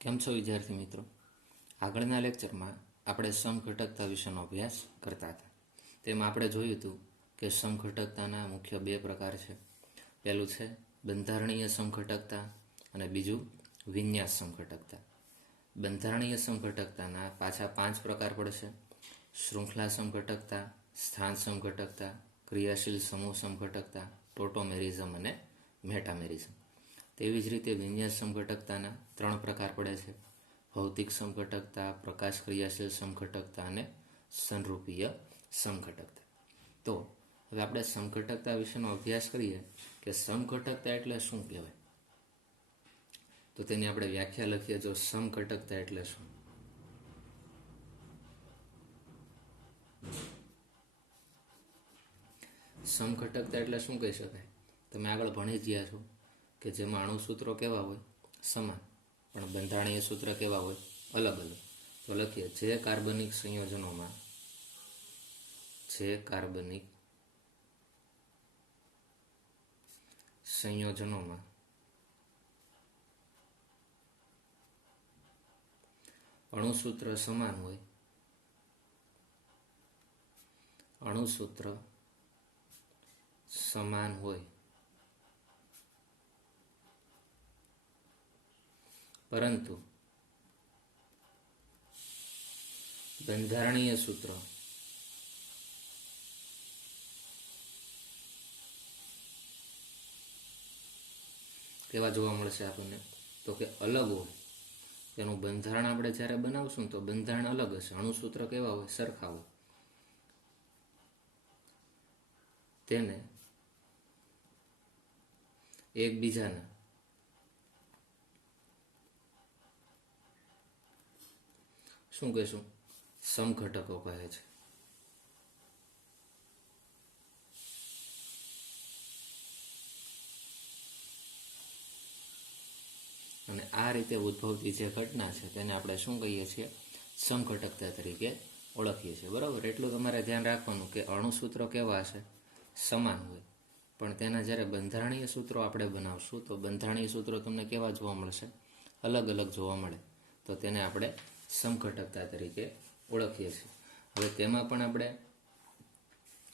કેમ છો વિદ્યાર્થી મિત્રો? આગળના લેક્ચરમાં આપણે સમઘટકતા વિશેનો અભ્યાસ કરતા હતા. તેમાં આપણે જોયું હતું કે સમઘટકતાના મુખ્ય બે પ્રકાર છે. પહેલું છે બંધારણીય સમઘટકતા અને બીજું વિન્યાસ સમઘટકતા. બંધારણીય સમઘટકતાના પાછા 5 પ્રકાર પડશે: શૃંખલા સમઘટકતા, સ્થાન સમઘટકતા, ક્રિયાશીલ સમૂહ સમઘટકતા, ટોટોમેરિઝમ અને મેટામેરિઝમ. તેવી જ રીતે વિન્યાસ સમઘટકતાના 3 પ્રકાર પડે છે: ભૌતિક સમઘટકતા, પ્રકાશ ક્રિયાશીલ સમઘટકતા અને સંરૂપીય સમઘટકતા. તો હવે આપણે સમઘટકતા વિશેનો અભ્યાસ કરીએ કે સમઘટકતા એટલે શું કહેવાય. તો તેની આપણે વ્યાખ્યા લખીએ. જો સમઘટકતા એટલે શું? સમઘટકતા એટલે શું કહી શકાય? તમે આગળ ભણી જ ગયા છો કે જેમાં અણુસૂત્રો કેવા હોય? સમાન, પણ બંધારણીય સૂત્ર કેવા હોય? અલગ અલગ. તો લખીએ: જે કાર્બનિક સંયોજનોમાં અણુસૂત્ર સમાન હોય, પરંતુ બંધારણીય સૂત્ર કેવા જોવા મળશે આપણને? તો કે અલગ હોય. તેનું બંધારણ આપણે જ્યારે બનાવશું તો બંધારણ અલગ હશે. અણુસૂત્ર કેવા હોય? સરખા હોય. તેને એકબીજાના શું કહેશું? સમઘટકો કહે છે. અને આ રીતે ઉદ્ભવતી જે ઘટના છે તેને આપણે શું કહીએ છીએ? સમઘટકતા તરીકે ઓળખીએ છીએ. બરાબર? એટલું તમારે ધ્યાન રાખવાનું કે અણુસૂત્રો કેવા હશે? સમાન હોય. પણ તેના જ્યારે બંધારણીય સૂત્રો આપણે બનાવશું તો બંધારણીય સૂત્રો તમને કેવા જોવા મળશે? અલગ અલગ જોવા મળે. તો તેને આપણે સમઘટકતા તરીકે ઓળખીએ છીએ. હવે તેમાં પણ આપણે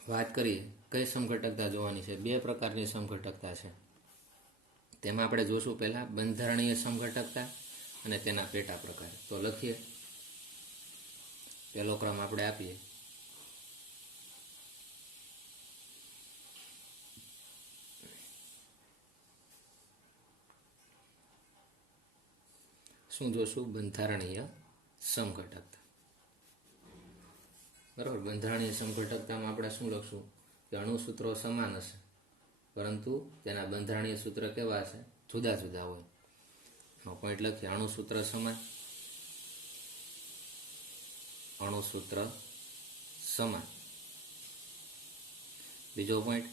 વાત કરીએ કઈ સમઘટકતા જોવાની છે. 2 પ્રકારની સમઘટકતા છે. તેમાં આપણે જોશું પહેલાં બંધારણીય સમઘટકતા અને તેના પેટા પ્રકાર. તો લખીએ. પહેલો ક્રમ આપણે આપીએ. શું જોશું? બંધારણીય સમઘટકતા. બરાબર? બંધારણીય સમઘટકતામાં આપણે શું લખશું? કે અણુસૂત્રો સમાન હશે, પરંતુ તેના બંધારણીય સૂત્ર કેવા હશે? જુદા જુદા હોય. એનો પોઈન્ટ લખીએ: અણુસૂત્ર સમાન, બીજો પોઈન્ટ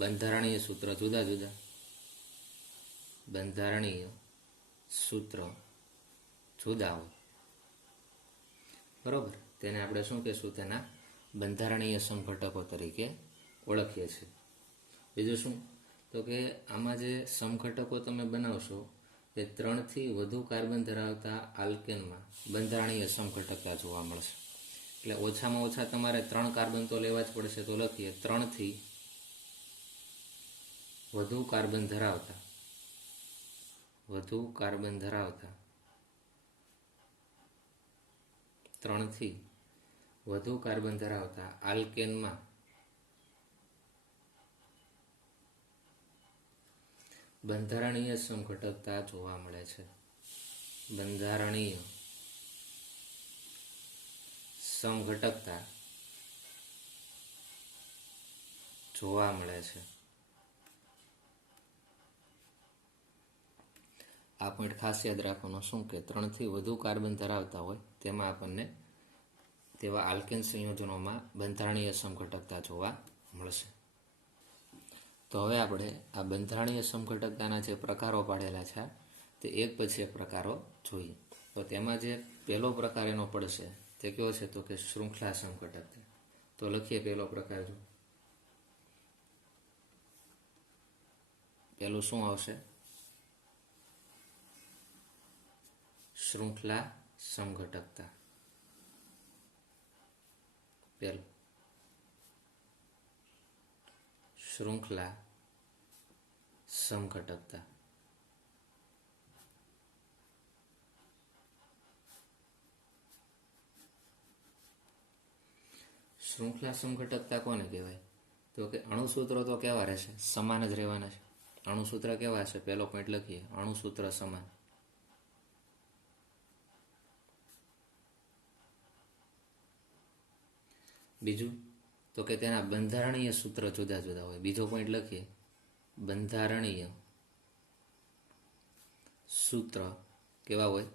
બંધારણીય સૂત્ર જુદા જુદા, હોય. બરોબર? તેને આપણે શું કહેશું? તેના બંધારણીય સમઘટકો તરીકે ઓળખીએ છીએ. બીજું શું? તો કે આમાં જે સમઘટકો તમે બનાવશો તે 3 થી વધુ કાર્બન ધરાવતા આલ્કેનમાં બંધારણીય સમઘટકતા જોવા મળશે. એટલે ઓછામાં ઓછા તમારે 3 કાર્બન તો લેવા જ પડશે. તો લખીએ: 3 થી વધુ કાર્બન ધરાવતા આલ્કેનમાં બંધારણીય સમઘટકતા જોવા મળે છે. આ પોઈન્ટ ખાસ યાદ રાખવાનો. શું કે 3 થી વધુ કાર્બન ધરાવતા હોય તેમાં આપણને તેવા આલ્કેન સંયોજનોમાં બંધારણીય સમઘટકતા જોવા મળશે. તો હવે આપણે આ બંધારણીય સમઘટકતાના જે પ્રકારો પાડેલા છે તે એક પછી એક પ્રકારો જોઈએ. તો તેમાં જે પહેલો પ્રકાર એનો પડશે તે કયો છે? તો કે શૃંખલા સમઘટકતા. તો લખીએ પહેલો પ્રકાર. જો પહેલું શું આવશે? શૃંખલા સમઘટકતા. પહેલું શૃંખલા સમઘટકતા. શૃંખલા સમઘટકતા કોને કહેવાય? તો કે અણુસૂત્રો તો કેવા રહેશે? સમાન જ રહેવાના છે. અણુસૂત્ર કેવા છે? પહેલો પોઈન્ટ લખીએ, અણુસૂત્ર સમાન. બીજું તો કે તેના બંધારણીય સૂત્ર જુદા જુદા હોય. બીજો પોઈન્ટ લખીએ, બંધારણીય સૂત્ર કેવા હોય?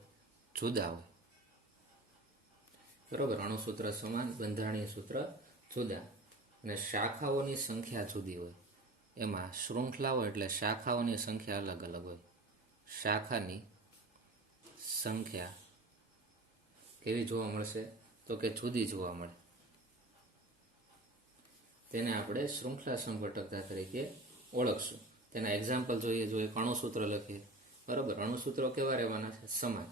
જુદા હોય. બરોબર, અણુસૂત્ર સમાન, બંધારણીય સૂત્ર જુદા, અને શાખાઓની સંખ્યા જુદી હોય. એમાં શૃંખલા હોય એટલે શાખાઓની સંખ્યા અલગ અલગ હોય. શાખાની સંખ્યા કેવી જોવા મળશે? તો કે જુદી જોવા મળે. તેને આપણે શૃંખલા સમઘટકતા તરીકે ઓળખશું. તેના એક્ઝામ્પલ જોઈએ. જો એક અણુસૂત્ર લખીએ, બરાબર, અણુસૂત્રો કેવા રહેવાના છે? સમાન.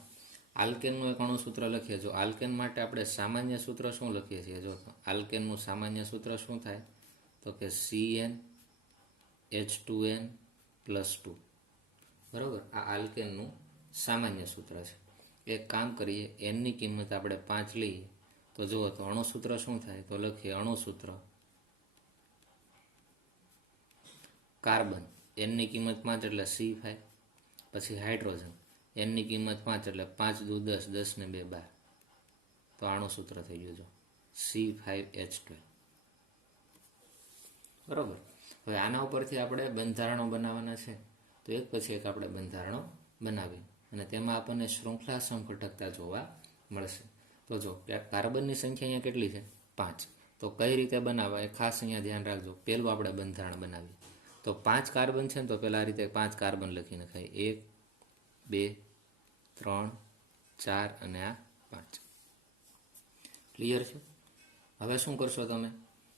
આલ્કેનનું એક અણુસૂત્ર લખીએ. જો આલ્કેન માટે આપણે સામાન્ય સૂત્ર શું લખીએ છીએ? જો આલ્કેનનું સામાન્ય સૂત્ર શું થાય? તો કે CnH2n+2. બરાબર, આ આલ્કેનનું સામાન્ય સૂત્ર છે. એક કામ કરીએ, એનની કિંમત આપણે 5 લઈએ તો જુઓ તો અણુસૂત્ર શું થાય? તો લખીએ અણુસૂત્ર કાર્બન, એનની કિંમત 5 એટલે C5. પછી હાઇડ્રોજન, એનની કિંમત 5 એટલે 5 દુ 10, 10 ને 2 12. તો અણુસૂત્ર થઈ ગયું જો C5H12. બરાબર. હવે આના ઉપરથી આપણે બંધારણો બનાવવાના છે. તો એક પછી એક આપણે બંધારણો બનાવી અને તેમાં આપણને શૃંખલા સમઘટકતા જોવા મળશે. તો જો કાર્બનની સંખ્યા અહીંયા કેટલી છે? 5. તો કઈ રીતે બનાવવા એ ખાસ અહીંયા ધ્યાન રાખજો. પહેલું આપણે બંધારણ બનાવીએ. તો 5 કાર્બન છે ને, તો પહેલાં આ રીતે 5 કાર્બન લખી નખાય. 1 2 3 4 અને આ 5. ક્લિયર છે? હવે શું કરશો તમે?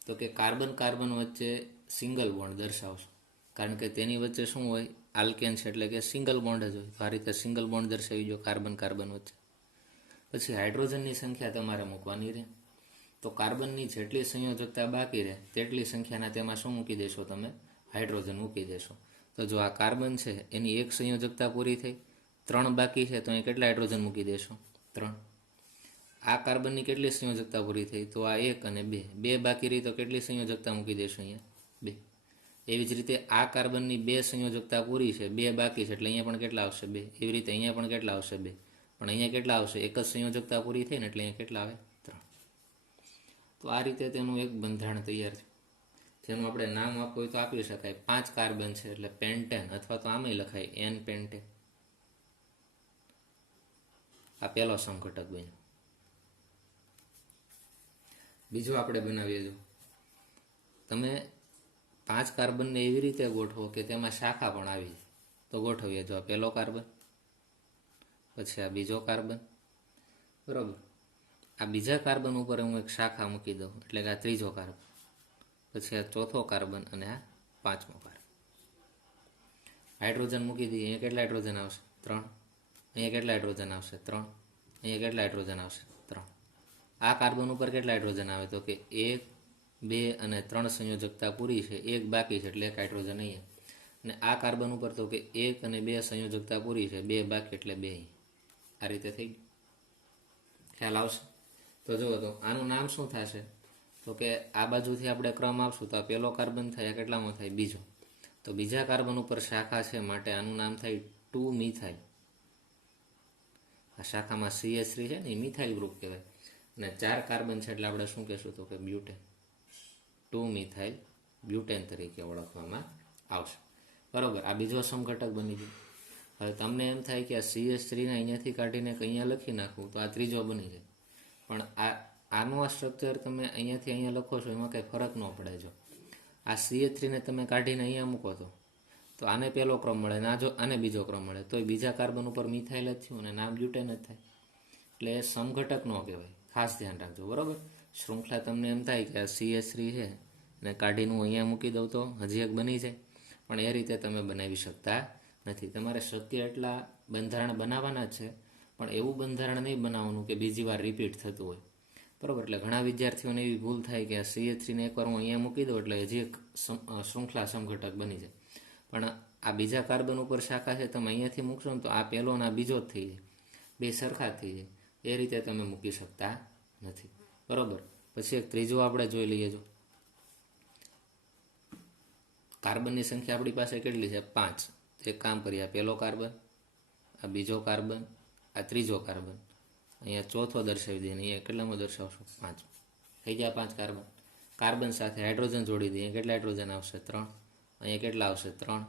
તો કે કાર્બન કાર્બન વચ્ચે સિંગલ બોન્ડ દર્શાવશો, કારણ કે તેની વચ્ચે શું હોય? આલ્કેન છે એટલે કે સિંગલ બોન્ડ જ હોય. તો આ રીતે સિંગલ બોન્ડ દર્શાવી દો કાર્બન કાર્બન વચ્ચે. પછી હાઇડ્રોજનની સંખ્યા તમારે મૂકવાની રહે. તો કાર્બનની જેટલી સંયોજકતા બાકી રહે તેટલી સંખ્યાના તેમાં શું મૂકી દેશો? તમે હાઇડ્રોજન મૂકી દેશો. તો જો આ કાર્બન છે એની એક સંયોજકતા પૂરી થઈ, 3 બાકી છે, તો અહીં કેટલા હાઇડ્રોજન મૂકી દેશો? 3. આ કાર્બનની કેટલી સંયોજકતા પૂરી થઈ? તો આ 1 અને 2. 2 બાકી રહી તો કેટલી સંયોજકતા મૂકી દેશો? અહીંયા 2. એવી જ રીતે આ કાર્બનની 2 સંયોજકતા પૂરી છે, 2 બાકી છે, એટલે અહીંયા પણ કેટલા આવશે? 2. એવી રીતે અહીંયા પણ કેટલા આવશે? 2. પણ અહીંયા કેટલા આવશે? એક જ સંયોજકતા પૂરી થઈ ને, એટલે અહીંયા કેટલા આવે? 3. તો આ રીતે તેનું એક બંધારણ તૈયાર છે, જેનું આપણે નામ આપવું હોય તો આપી શકાય. 5 કાર્બન છે એટલે પેન્ટેન, અથવા તો આમાંય લખાય N પેન્ટેન. આ પહેલો સમઘટક બન્યો. બીજો આપણે બનાવીએ. જો તમે 5 કાર્બનને એવી રીતે ગોઠવો કે તેમાં શાખા પણ આવી જાય તો ગોઠવીએ. જો આ પહેલો કાર્બન, પછી આ બીજો કાર્બન, બરાબર. આ બીજા કાર્બન ઉપર હું એક શાખા મૂકી દઉં એટલે કે આ ત્રીજો કાર્બન, પછી આ ચોથો કાર્બન અને આ 5મો કાર્બન. હાઇડ્રોજન મૂકી દઈએ. અહીંયા કેટલા હાઇડ્રોજન આવશે? 3. અહીંયા કેટલા હાઇડ્રોજન આવશે? 3. અહીંયા કેટલા હાઇડ્રોજન આવશે? 3. આ કાર્બન ઉપર કેટલા હાઇડ્રોજન આવે? તો કે 1 2 અને 3 સંયોજકતા પૂરી છે, 1 બાકી છે એટલે 1 હાઇડ્રોજન અહીંયા. અને આ કાર્બન ઉપર તો કે 1 અને 2 સંયોજકતા પૂરી છે, 2 બાકી એટલે 2 અહીં. આ રીતે થઈ ગયું. ખ્યાલ આવશે? તો જુઓ તો આનું નામ શું થશે? તો કે આ બાજુથી આપણે ક્રમ આપશું તો આ પહેલો કાર્બન થાય, આ કેટલામાં થાય? બીજો. તો બીજા કાર્બન ઉપર શાખા છે માટે આનું નામ થાય 2 મિથાઇલ. આ શાખામાં CH3 છે ને, એ મિથાઇલ ગ્રુપ કહેવાય. અને 4 કાર્બન છે એટલે આપણે શું કહેશું? તો કે બ્યુટેન. 2 મિથાઇલ બ્યુટેન તરીકે ઓળખવામાં આવશે. બરાબર. આ બીજો સમઘટક બની ગયો. હવે તમને એમ થાય કે આ CH3 ને અહીંયાથી કાઢીને અહીંયા લખી નાખવું તો આ ત્રીજો બની જાય. પણ આનું આ સ્ટ્રક્ચર તમે અહીંયાથી અહીંયા લખો છો એમાં કંઈ ફરક ન પડે. જો આ CH3 ને તમે કાઢીને અહીંયા મૂકો તો આને પહેલો ક્રમ મળે, ના જો આને બીજો ક્રમ મળે, તો બીજા કાર્બન ઉપર મિથાઇલ જ થયું અને નામ બ્યુટેન જ થાય. એટલે એ સમઘટક ન કહેવાય. ખાસ ધ્યાન રાખજો. બરાબર. શૃંખલા તમને એમ થાય કે આ CH3 છે અને કાઢીને હું અહીંયા મૂકી દઉં તો હજી એક બની જાય, પણ એ રીતે તમે બનાવી શકતા નથી. તમારે શક્ય એટલા બંધારણ બનાવવાના જ છે, પણ એવું બંધારણ નહીં બનાવવાનું કે બીજી વાર રિપીટ થતું હોય, બરાબર. એટલે ઘણા વિદ્યાર્થીઓને એવી ભૂલ થાય કે આ CH3ને એકવાર હું અહીંયા મૂકી દઉં એટલે હજી એક શૃંખલા સમઘટક બની જાય, પણ આ બીજા કાર્બન ઉપર શાખા છે, તમે અહીંયાથી મૂકશો ને તો આ પહેલો અને આ બીજો જ થઈ જાય, બે સરખા થઈ જાય. એ રીતે તમે મૂકી શકતા નથી, બરાબર. પછી એક ત્રીજો આપણે જોઈ લઈએ. જો કાર્બનની સંખ્યા આપણી પાસે કેટલી છે? 5. એક કામ કરીએ, આ પહેલો કાર્બન, આ બીજો કાર્બન, આ ત્રીજો કાર્બન, અહીંયા ચોથો દર્શાવી દઈએ. અહીંયા કેટલામાં દર્શાવશો? 5. થઈ ગયા 5 કાર્બન. કાર્બન સાથે હાઇડ્રોજન જોડી દઈએ. કેટલા હાઇડ્રોજન આવશે? 3. અહીંયા કેટલા આવશે? 3.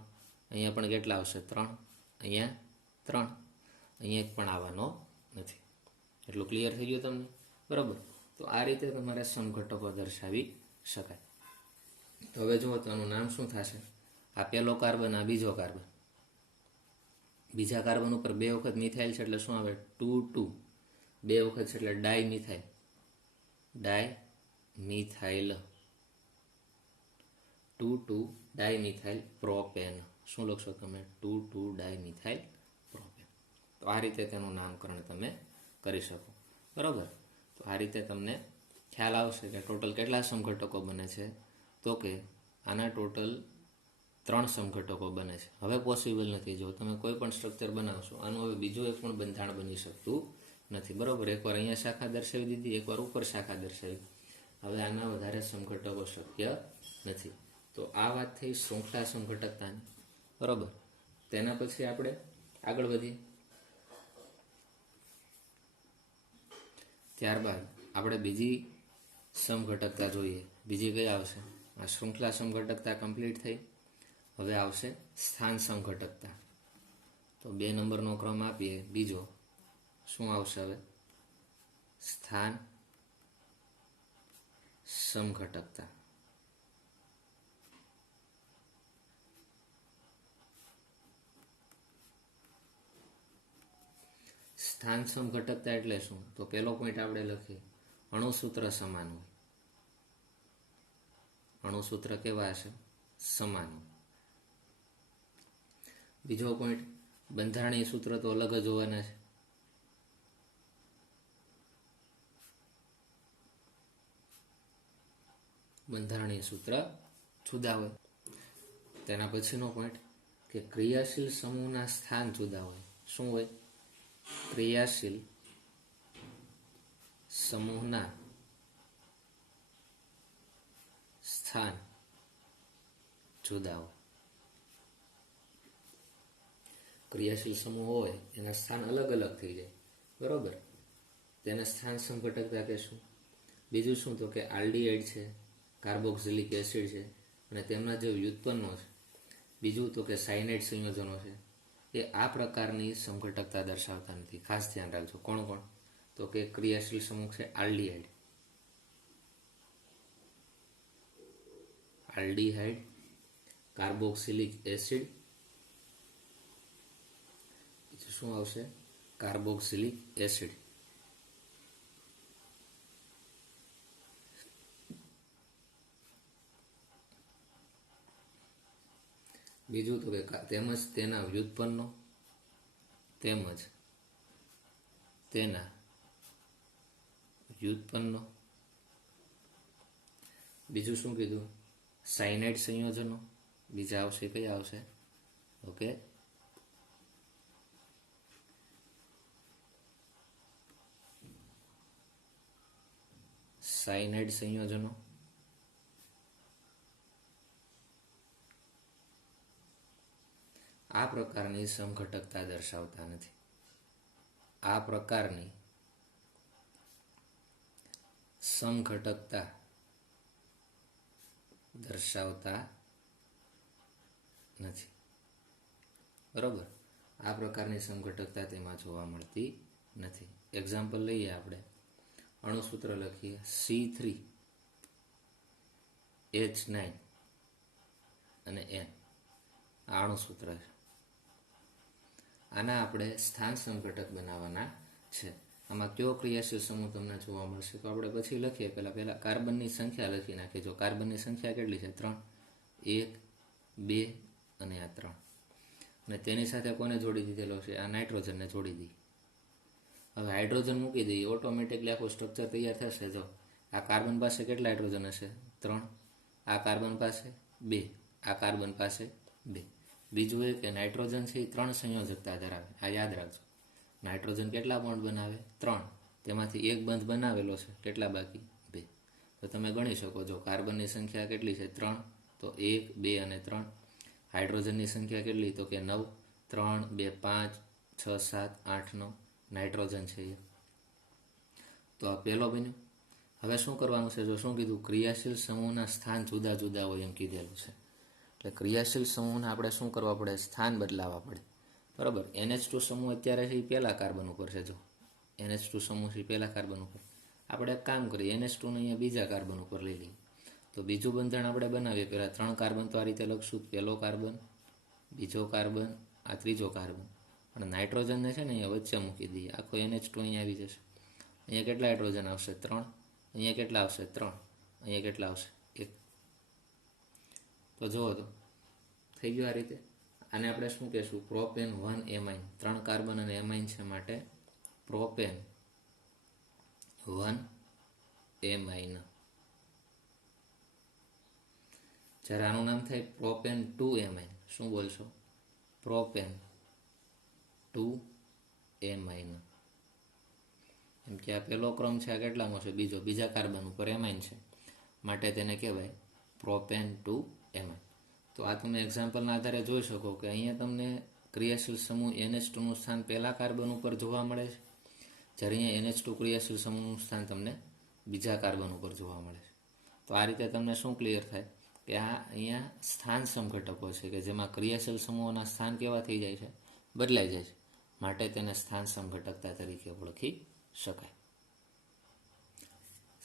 અહીંયા પણ કેટલા આવશે? 3. અહીંયા 3. અહીંયા એક પણ આવવાનો નથી. એટલું ક્લિયર થઈ ગયું તમને? બરાબર. તો આ રીતે તમારે સમઘટકો દર્શાવી શકાય. તો હવે જુઓ તો આનું નામ શું થશે? આ પહેલો કાર્બન, આ બીજો કાર્બન. બીજા કાર્બન ઉપર 2 વખત મિથાઇલ છે એટલે શું આવે? 2 2 વખત છે એટલે ડાયમિથાઇલ. Dimethyl 2 dimethyl propane. શું લખશો તમે? 2 ડાયમિથાઇલ પ્રોપેન. તો આ રીતે તેનું નામકરણ તમે કરી શકો, બરાબર. તો આ રીતે તમને ખ્યાલ આવશે કે ટોટલ કેટલા સમઘટકો બને છે. તો કે આના ટોટલ 3 સમઘટકો બને છે. હવે પોસિબલ નથી. જો તમે કોઈ પણ સ્ટ્રક્ચર બનાવશો, આનું હવે બીજું એક પણ બંધારણ બની શકતું નથી, બરાબર. એકવાર અહીંયા શાખા દર્શાવી દીધી, એકવાર ઉપર શાખા દર્શાવી. હવે આના વધારે સમઘટકો શક્ય નથી. તો આ વાત થઈ શૃંખલા સમઘટકતાની, બરાબર. તેના પછી આપણે આગળ વધીએ. ત્યારબાદ આપણે બીજી સમઘટકતા જોઈએ. બીજી કઈ આવશે? આ શૃંખલા સમઘટકતા કમ્પ્લીટ થઈ. હવે આવશે સ્થાન સમઘટકતા. તો 2 નંબરનો ક્રમ આપીએ. બીજો શું આવશે? હવે સ્થાન સમઘટકતા. સ્થાન સમઘટકતા એટલે શું? તો પહેલો પોઈન્ટ આપણે લખીએ, અણુસૂત્ર સમાન હોય. અણુસૂત્ર કેવા હશે? સમાન. બીજો પોઈન્ટ, બંધારણીય સૂત્ર તો અલગ જ હોવાના છે. બંધારણીય સૂત્ર જુદા હોય. તેના પછીનો પોઈન્ટ કે ક્રિયાશીલ સમૂહના સ્થાન જુદા હોય. શું હોય? ક્રિયાશીલ સમૂહના સ્થાન જુદા હોય. ક્રિયાશીલ સમૂહ હોય એના સ્થાન અલગ અલગ થઈ જાય, બરોબર. તેને સ્થાન સમઘટકતા કહેશું. બીજું શું? તો કે આલ્ડીહાઇડ છે, કાર્બોક્સિલિક એસિડ છે, અને તેમના જે વ્યુત્પન્નો છે. બીજું તો કે સાયનાઇડ સંયોજનો છે. એ આ પ્રકારની સમઘટકતા દર્શાવતા નથી. ખાસ ધ્યાન રાખજો. કોણ કોણ? તો કે ક્રિયાશીલ સમૂહ છે આલ્ડીહાઇડ, કાર્બોક્સિલિક એસિડ, બીજું શું આવશે? Carboxylic acid. બીજું તો કે તેમજ તેના વ્યુત્પન્નો બીજું શું કીધું? સાયનાઇડ સંયોજનો. બીજા આવશે, કયા આવશે? ઓકે, સાયનાઇડ સંયોજનો. આ પ્રકારની સમઘટકતા દર્શાવતા નથી. આ પ્રકારની સમઘટકતા દર્શાવતા નથી, બરોબર. આ પ્રકારની સમઘટકતા તેમાં જોવા મળતી નથી. એક્ઝામ્પલ લઈએ આપણે. અણુસૂત્ર લખીએ C3H9 અને N. આ અણુસૂત્ર છે. આના આપણે સ્થાન સમઘટક બનાવવાના છે. આમાં કયો ક્રિયાશીલ સમૂહ તમને જોવા મળશે? તો આપણે પછી લખીએ. પહેલા કાર્બનની સંખ્યા લખી નાખીએ. જો કાર્બનની સંખ્યા કેટલી છે? 3. 1, 2 અને આ 3. અને તેની સાથે કોને જોડી દીધેલો છે? આ નાઇટ્રોજનને જોડી દી. હવે હાઇડ્રોજન મૂકી દઈએ, ઓટોમેટિકલી આખું સ્ટ્રક્ચર તૈયાર થશે. જો આ કાર્બન પાસે કેટલા હાઇડ્રોજન હશે? 3. આ કાર્બન પાસે 2. આ કાર્બન પાસે 2. બીજું એ કે નાઇટ્રોજન છે એ 3 સંયોજકતા ધરાવે. આ યાદ રાખજો. નાઇટ્રોજન કેટલા બોન્ડ બનાવે? 3. તેમાંથી એક બંધ બનાવેલો છે. કેટલા બાકી? 2. તો તમે ગણી શકો. જો કાર્બનની સંખ્યા કેટલી છે? 3. તો 1, 2 અને 3. હાઇડ્રોજનની સંખ્યા કેટલી? તો કે 9. 3, 2, 5, 6, 7, 8, 9. નાઇટ્રોજન છે એ. તો આ પહેલો બન્યો. હવે શું કરવાનું છે? જો શું કીધું? ક્રિયાશીલ સમૂહના સ્થાન જુદા જુદા હોય એમ કીધેલું છે. એટલે ક્રિયાશીલ સમૂહના આપણે શું કરવા પડે? સ્થાન બદલાવવા પડે. બરાબર. NH2 સમૂહ અત્યારે છે એ પહેલા કાર્બન ઉપર છે. જો NH2 સમૂહ છે પહેલા કાર્બન ઉપર. આપણે એક કામ કરીએ, NH2 ને અહીંયા બીજા કાર્બન ઉપર લઈ લઈએ. તો બીજું બંધન આપણે બનાવીએ. પહેલાં 3 કાર્બન તો આ રીતે લખશું. પહેલો કાર્બન, બીજો કાર્બન, આ ત્રીજો કાર્બન. પણ નાઇટ્રોજનને છે ને અહીંયા વચ્ચે મૂકી દઈએ. આખો NH2 અહીંયા આવી જશે. અહીંયા કેટલા હાઇડ્રોજન આવશે? 3. અહીંયા કેટલા આવશે? 3. અહીંયા કેટલા આવશે? 1. તો જુઓ તો થઈ ગયું આ રીતે. આને આપણે શું કહેશું? Propane 1 amine. 3 કાર્બન અને એમાઇન છે માટે પ્રોપેન 1 એમાઇન. જ્યારે આનું નામ થાય પ્રોપેન 2 એમાઇન. શું બોલશો? Propane 2 amine. એમ કે આ પહેલો ક્રમ છે, આ કેટલામો છે? બીજો. બીજા કાર્બન ઉપર એમાઇન છે માટે તેને કહેવાય પ્રોપેન 2 એમાઇન. તો આ તમે એક્ઝામ્પલના આધારે જોઈ શકો કે અહીંયા તમને ક્રિયાશીલ સમૂહ NH2નું સ્થાન પહેલા કાર્બન ઉપર જોવા મળે છે, જ્યારે અહીંયા NH2 ક્રિયાશીલ સમૂહનું સ્થાન તમને બીજા કાર્બન ઉપર જોવા મળે છે. તો આ રીતે તમને શું ક્લિયર થાય કે આ અહીંયા સ્થાન સમઘટકો છે કે જેમાં ક્રિયાશીલ સમૂહોના સ્થાન કેવા થઈ જાય છે? બદલાઈ જાય છે. માટે તેને સ્થાન સમઘટકતા તરીકે ઓળખી શકાય.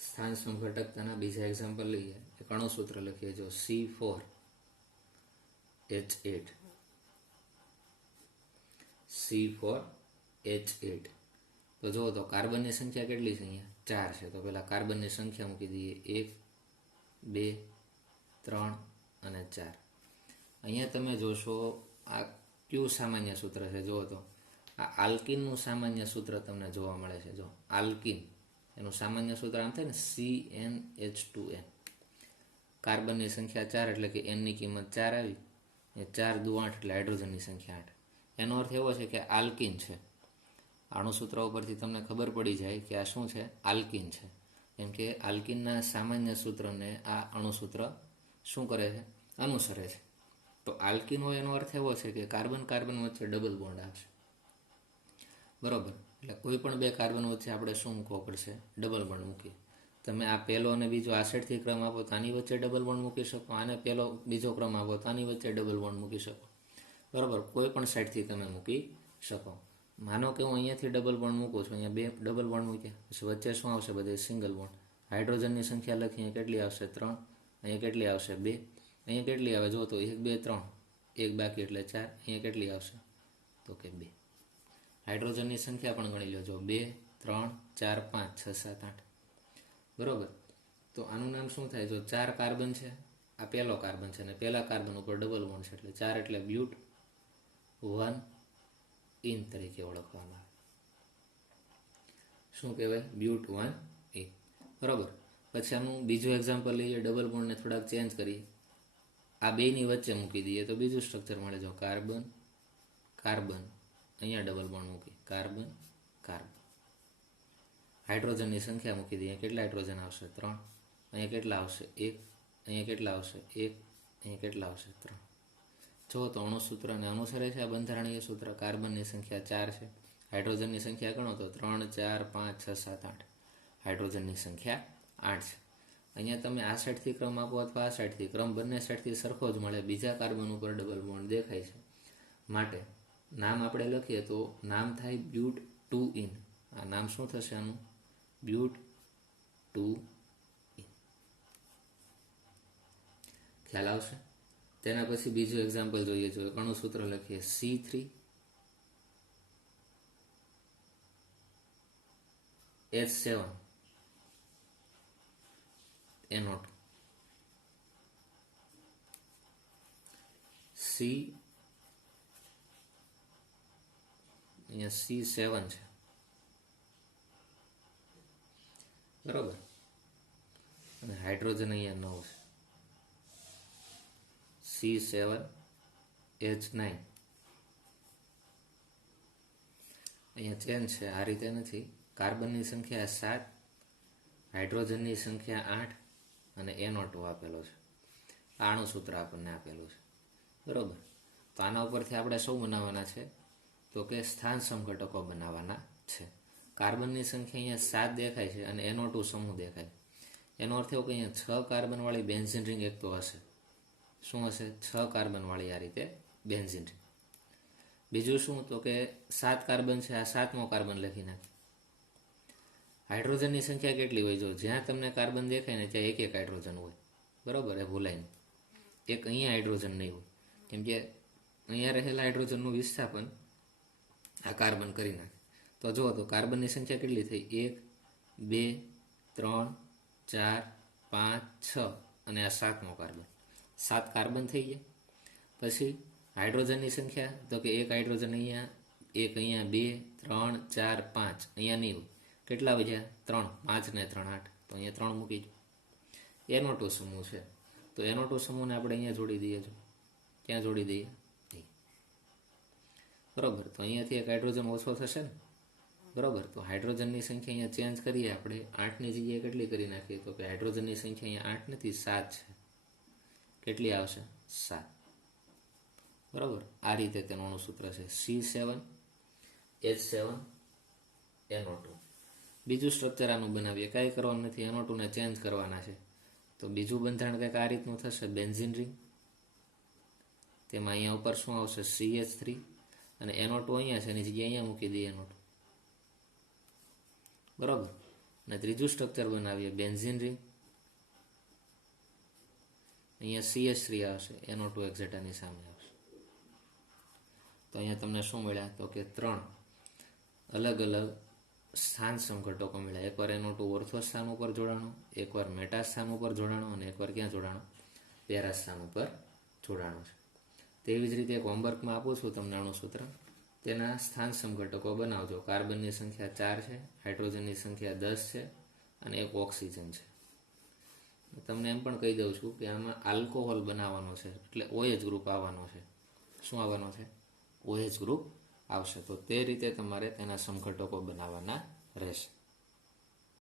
સ્થાન સમઘટકતાના બીજા એક્ઝામ્પલ લઈએ. એક અણુસૂત્ર લખીએ. જો C4H8. C4H8. તો જુઓ તો કાર્બનની સંખ્યા કેટલી છે? અહીંયા 4 છે. તો પહેલાં કાર્બનની સંખ્યા મૂકી દઈએ. 1, 2, 3 અને 4. અહીંયા તમે જોશો આ કયું સામાન્ય સૂત્ર છે? જુઓ તો આ આલ્કિનનું સામાન્ય સૂત્ર તમને જોવા મળે છે. જો આલ્કિન એનું સામાન્ય સૂત્ર આમ થાય ને CnH2n. કાર્બનની સંખ્યા 4 એટલે કે Nની કિંમત 4 આવી. 4 દુ 8 એટલે હાઇડ્રોજનની સંખ્યા 8. એનો અર્થ એવો છે કે આલ્કિન છે. અણુસૂત્ર ઉપરથી તમને ખબર પડી જાય કે આ શું છે? આલ્કિન છે. કેમ કે આલ્કિનના સામાન્ય સૂત્રને આ અણુસૂત્ર શું કરે છે? અનુસરે છે. તો આલ્કિન હોય એનો અર્થ એવો છે કે કાર્બન કાર્બન વચ્ચે ડબલ બોન્ડ આવશે. બરાબર. એટલે કોઈ પણ બે કાર્બન વચ્ચે આપણે શું મૂકવો પડશે? ડબલ બોન્ડ મૂકીએ. તમે આ પહેલો અને બીજો આ સાઈડથી ક્રમ આપો તો આની વચ્ચે ડબલ બોન્ડ મૂકી શકો. આને પહેલો બીજો ક્રમ આપો તો આની વચ્ચે ડબલ બોન્ડ મૂકી શકો. બરાબર. કોઈ પણ સાઈડથી તમે મૂકી શકો. માનો કે હું અહીંયાથી ડબલ બોન્ડ મૂકું છું. અહીંયા 2 ડબલ બોન્ડ મૂક્યા. પછી વચ્ચે શું આવશે? બધે સિંગલ બોન્ડ. હાઇડ્રોજનની સંખ્યા લખી. અહીંયા કેટલી આવશે? 3. અહીંયા કેટલી આવશે? 2. અહીંયા કેટલી આવે? જો તો 1, 2, 3. 1 બાકી એટલે 4. અહીંયા કેટલી આવશે? તો કે 2. હાઇડ્રોજનની સંખ્યા પણ ગણી લો. જો 2, 3, 4, 5, 6, 7, 8. બરાબર. તો આનું નામ શું થાય? જો 4 કાર્બન છે, આ પહેલો કાર્બન છે અને પહેલા કાર્બન ઉપર ડબલ બોન્ડ છે એટલે 4 એટલે બ્યુટ 1 ઇન તરીકે ઓળખવામાં આવે. શું કહેવાય? બ્યુટ 1 ઇન. બરાબર. પછી આનું બીજું એક્ઝામ્પલ લઈએ. ડબલ બોન્ડને થોડાક ચેન્જ કરીએ. આ બેની વચ્ચે મૂકી દઈએ તો બીજું સ્ટ્રક્ચર મળે. જો કાર્બન કાર્બન, અહીંયા ડબલ બોન્ડ મૂકી. Carbon carbon. હાઇડ્રોજનની સંખ્યા મૂકી દઈએ. કેટલા હાઇડ્રોજન આવશે? 3. અહીંયા કેટલા આવશે? 1. અહીંયા કેટલા આવશે? 1. અહીંયા કેટલા આવશે? 3. જો તો અણુસૂત્રને અનુસરે છે આ બંધારણીય સૂત્ર. કાર્બનની સંખ્યા 4 છે. હાઇડ્રોજનની સંખ્યા ગણો તો 3, 4, 5, 6, 7, 8. હાઇડ્રોજનની સંખ્યા 8 છે. અહીંયા તમે આ સાઈડથી ક્રમ આપો અથવા આ સાઈડથી ક્રમ, બંને સાઈડથી સરખો જ મળે. બીજા કાર્બન ઉપર ડબલ બોન્ડ દેખાય છે માટે નામ આપણે લખીએ તો નામ થાય બ્યુટ 2 ઇન. આ નામ શું થશે આનું? બ્યુટ 2 ઇન. ખ્યાલ આવશે? તેના પછી બીજું એક્ઝામ્પલ જોઈએ. જો અણુસૂત્ર લખીએ. C3H7 NO2. અહીંયા C7 છે. બરોબર. અને હાઇડ્રોજન અહીંયા 9 છે, C7H9. અહીંયા ચેન છે, આ રીતે નથી. કાર્બનની સંખ્યા 7, હાઇડ્રોજનની સંખ્યા 8 અને NO2 આપેલો છે. આ અણુસૂત્ર આપણને આપેલું છે, બરોબર. તો આના ઉપરથી આપણે શું બનાવવાના છે? તો કે સ્થાન સમઘટકો બનાવવાના છે. કાર્બનની સંખ્યા અહીંયા 7 દેખાય છે અને NO2 સમૂહ દેખાય. એનો અર્થ એવો કે અહીંયા 6 કાર્બનવાળી બેન્ઝીન રિંગ એક તો હશે. શું હશે? 6 કાર્બનવાળી આ રીતે બેન્ઝીન રિંગ. બીજું શું? તો કે 7 કાર્બન છે, આ 7મો કાર્બન લખી નાખે. હાઇડ્રોજનની સંખ્યા કેટલી હોય? જો જ્યાં તમને કાર્બન દેખાય ને ત્યાં એક હાઇડ્રોજન હોય, બરોબર, એ ભૂલાય નહીં. એક અહીંયા હાઇડ્રોજન નહીં હોય, કેમ કે અહીંયા રહેલા હાઇડ્રોજનનું વિસ્થાપન આ કાર્બન કરી નાખે. તો જુઓ તો કાર્બનની સંખ્યા કેટલી થઈ? 1, 2, 3, 4, 5, 6 અને આ 7મો કાર્બન. 7 કાર્બન થઈ ગયા. પછી હાઇડ્રોજનની સંખ્યા, તો કે એક હાઇડ્રોજન અહીંયા, એક અહીંયા, 2, 3, 4, 5 અહીંયા નહીં હોય. કેટલા વધ્યા? 3. 5 ને 3 8, તો અહીંયા 3 મૂકી દો. NO2 સમૂહ છે, તો NO2 સમૂહને આપણે અહીંયા જોડી દઈએ. જો ક્યાં જોડી દઈએ? બરોબર. તો અહીંયાથી એક હાઇડ્રોજન ઓછો થશે ને, બરોબર. તો હાઇડ્રોજનની સંખ્યા અહીંયા ચેન્જ કરીએ આપણે. 8ની જગ્યાએ કેટલી કરી નાખીએ? તો કે હાઇડ્રોજનની સંખ્યા અહીંયા 8 નથી, 7 છે. કેટલી આવશે? 7. બરોબર. આ રીતે તેનું અણુસૂત્ર છે, C7H7NO2. બીજું સ્ટ્રક્ચર આનું બનાવીએ. કાંઈ કરવાનું નથી, NO2 ને ચેન્જ કરવાના છે. તો બીજું બંધારણ કંઈક આ રીતનું થશે, બેન્ઝીન રિંગ. તેમાં અહીંયા ઉપર શું આવશે? CH3 અને NO2 અહીંયા છે, એની જગ્યાએ અહીંયા મૂકી દઈએ NO2, બરોબર. અને ત્રીજું સ્ટ્રક્ચર બનાવીએ, બેન્ઝીન રિંગ. અહીંયા CH3 આવશે, NO2 એક્ઝેક્ટ આની સામે આવશે. તો અહીંયા તમને શું મળ્યા? તો કે 3 અલગ અલગ સ્થાન સમઘટકો મળ્યા. એકવાર NO2 ઓર્થો સ્થાન ઉપર જોડાણો, એકવાર મેટા સ્થાન ઉપર જોડાણો અને એકવાર ક્યાં જોડાણો? પેરા સ્થાન ઉપર જોડાણો છે. તેવી જ રીતે એક હોમવર્કમાં આપું છું તમને અણુસૂત્ર, તેના સ્થાન સમઘટકો બનાવજો. કાર્બનની સંખ્યા 4 છે, હાઇડ્રોજનની સંખ્યા 10 છે અને એક ઓક્સિજન છે. તમને એમ પણ કહી દઉં છું કે આમાં આલ્કોહોલ બનાવવાનો છે, એટલે OH ગ્રુપ આવવાનો છે. શું આવવાનો છે? OH ગ્રુપ આવશે. તો તે રીતે તમારે તેના સમઘટકો બનાવવાના રહેશે.